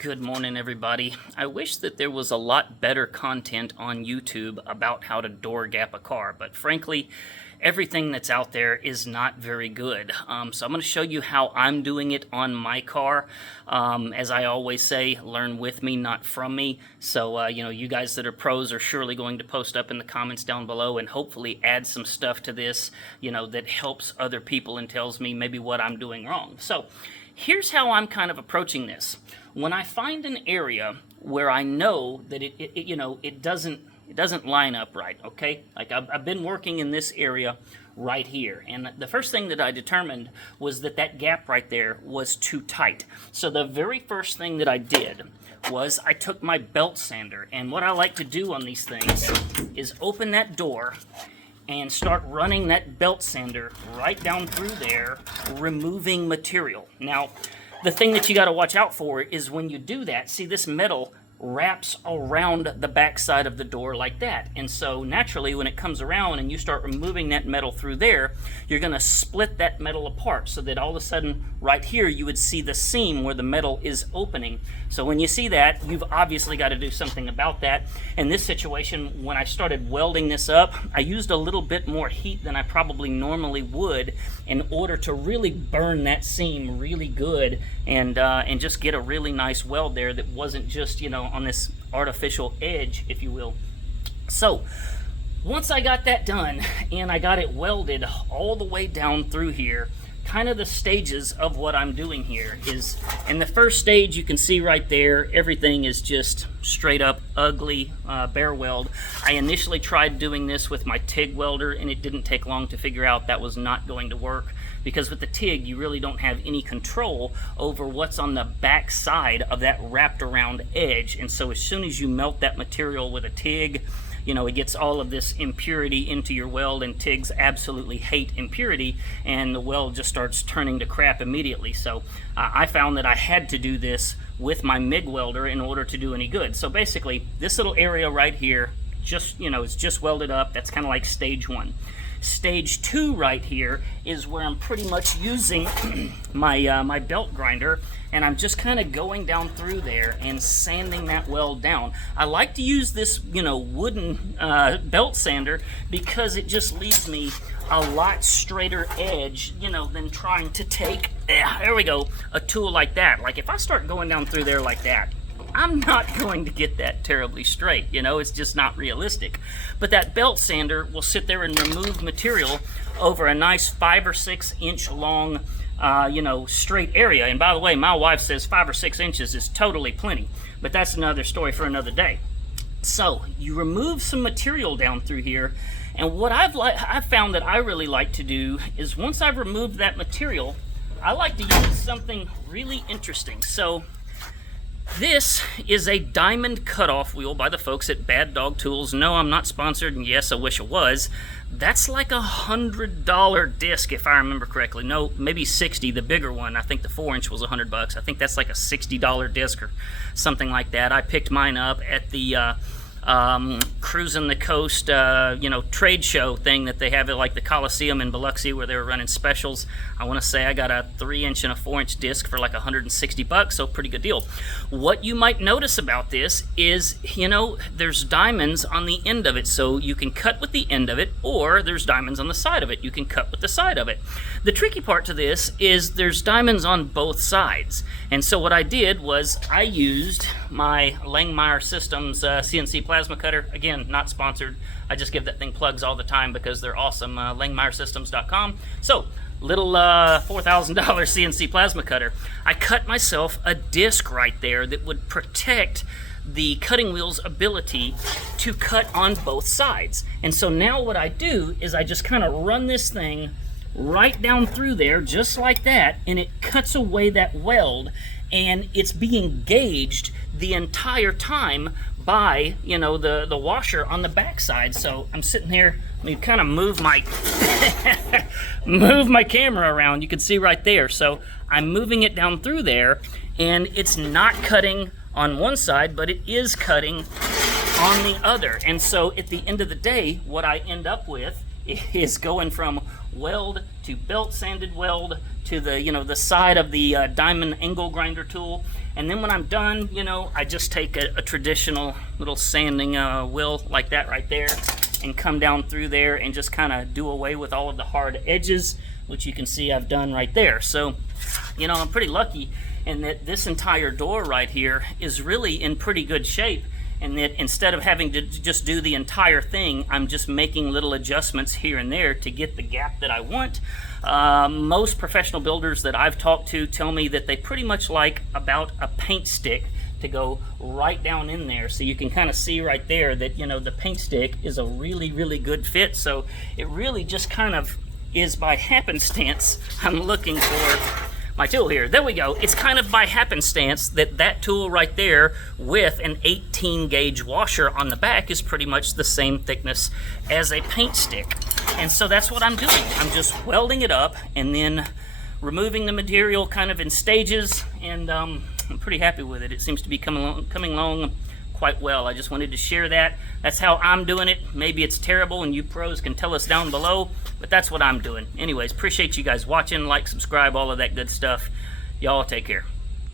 Good morning, everybody. I wish that there was a lot better content on YouTube about how to door gap a car, but frankly, everything that's out there is not very good. So I'm going to show you how I'm doing it on my car. As I always say, learn with me, not from me. So, you guys that are pros are surely going to post up in the comments down below and hopefully add some stuff to this, that helps other people and tells me maybe what I'm doing wrong. So here's how I'm kind of approaching this. When I find an area where I know that it doesn't line up right, okay? Like I've been working in this area right here, and the first thing that I determined was that gap right there was too tight. So the very first thing that I did was I took my belt sander, and what I like to do on these things is open that door and start running that belt sander right down through there, removing material. Now, the thing that you got to watch out for is when you do that, see, this metal wraps around the back side of the door like that. And so naturally, when it comes around and you start removing that metal through there, you're going to split that metal apart so that all of a sudden right here you would see the seam where the metal is opening. So when you see that, you've obviously got to do something about that. In this situation, when I started welding this up, I used a little bit more heat than I probably normally would in order to really burn that seam really good and just get a really nice weld there that wasn't just, on this artificial edge, if you will. So once I got that done and I got it welded all the way down through here, kind of the stages of what I'm doing here is, in the first stage, you can see right there, everything is just straight up ugly bare weld. I initially tried doing this with my TIG welder, and it didn't take long to figure out that was not going to work, because with the TIG, you really don't have any control over what's on the back side of that wrapped around edge. And so as soon as you melt that material with a TIG, it gets all of this impurity into your weld, and TIGs absolutely hate impurity, and the weld just starts turning to crap immediately. So I found that I had to do this with my MIG welder in order to do any good. So basically, this little area right here, it's just welded up. That's kind of like stage one. Stage two right here is where I'm pretty much using my belt grinder, and I'm just kind of going down through there and sanding that weld down. I like to use this, wooden belt sander because it just leaves me a lot straighter edge, than trying to take, there we go, a tool like that. Like if I start going down through there like that, I'm not going to get that terribly straight, it's just not realistic. But that belt sander will sit there and remove material over a nice 5 or 6 inch long, straight area. And by the way, my wife says 5 or 6 inches is totally plenty, but that's another story for another day. So you remove some material down through here, and what I've found that I really like to do is, once I've removed that material, I like to use something really interesting. So this is a diamond cutoff wheel by the folks at Bad Dog Tools. No, I'm not sponsored, and yes, I wish it was. That's like $100 disc, if I remember correctly. No, maybe 60, the bigger one. I think the 4-inch was $100. I think that's like a $60 disc or something like that. I picked mine up at the Cruising the Coast, trade show thing that they have at like the Coliseum in Biloxi, where they were running specials. I want to say I got a 3-inch and a 4-inch disc for like $160, so pretty good deal. What you might notice about this is, there's diamonds on the end of it, so you can cut with the end of it, or there's diamonds on the side of it. You can cut with the side of it. The tricky part to this is there's diamonds on both sides, and so what I did was I used my Langmuir Systems CNC plasma cutter. Again, not sponsored. I just give that thing plugs all the time because they're awesome. LangmuirSystems.com. So, little $4,000 CNC plasma cutter. I cut myself a disc right there that would protect the cutting wheel's ability to cut on both sides. And so now what I do is I just kind of run this thing right down through there, just like that, and it cuts away that weld, and it's being gauged the entire time by, the washer on the backside. So I'm sitting here, let me kind of move my move my camera around. You can see right there. So I'm moving it down through there, and it's not cutting on one side, but it is cutting on the other. And so at the end of the day, what I end up with is going from weld to belt sanded weld to the, the side of the diamond angle grinder tool. And then when I'm done, I just take a traditional little sanding wheel like that right there and come down through there and just kind of do away with all of the hard edges, which you can see I've done right there. So, I'm pretty lucky in that this entire door right here is really in pretty good shape, and that instead of having to just do the entire thing, I'm just making little adjustments here and there to get the gap that I want. Most professional builders that I've talked to tell me that they pretty much like about a paint stick to go right down in there. So you can kind of see right there that, the paint stick is a really, really good fit. So it really just kind of is by happenstance. I'm looking for my tool here. There we go. It's kind of by happenstance that that tool right there with an 18 gauge washer on the back is pretty much the same thickness as a paint stick. And so that's what I'm doing. I'm just welding it up and then removing the material kind of in stages, and I'm pretty happy with it. It seems to be coming along quite well. I just wanted to share that. That's how I'm doing it. Maybe it's terrible and you pros can tell us down below, but that's what I'm doing. Anyways, appreciate you guys watching. Like, subscribe, all of that good stuff. Y'all take care.